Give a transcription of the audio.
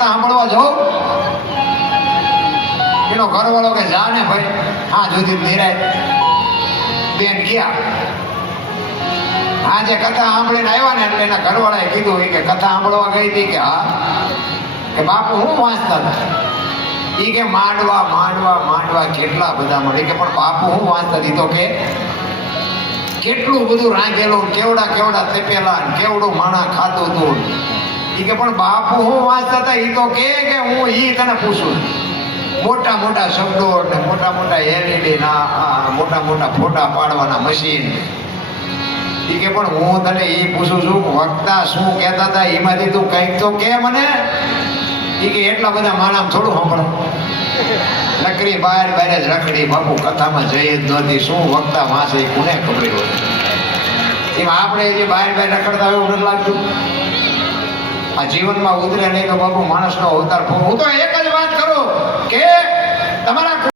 કથા સાંભળવા જાઉં? એનો ઘરવાળો કે જાને ભાઈ, હા જુદી નિરાય બેન ગયા. આજે કથા સાંભળીને આવ્યા ને એટલે એના ઘરવાળાએ કીધું કે કથા સાંભળવા ગઈ હતી કે હા, કે બાપુ હું વાંચતા હતા. ઈ કે માંડવા માંડવા માંડવા કેટલા બધા મળે. કે પણ બાપુ હું વાંચતા હતી? તો કે કેટલું બધું રાંધેલું, કેવડા કેવડા તપેલા, કેવડું માણા ખાતું હતું. ઈ કે પણ બાપુ હું વાંચતા હતા? ઈ તો કે હું ઈ તને પૂછું. મોટા મોટા શબ્દો ને મોટા મોટા એલઈડી ના મોટા મોટા ફોટા પાડવાના મશીન. ઈ કે પણ હું તને એ પૂછું છું વક્તા શું કહેતા હતા એમાંથી તું કંઈક તો કે મને. ઈ કે એટલા બધા માણસ થોડું સાંભળે. નકરી બહાર બહાર જ રખડી, બાપુ કથામાં જઈ જ નહોતી. શું વક્તા વાંચે કોને ખબર હોય. એમાં આપણે જે બહાર બહાર રખડતા હોય એવું નથી લાગતું. આ જીવનમાં ઉતરે નહીં તો બાપુ માણસનો અવતાર. હું તો એક જ વાત કરું કે તમારા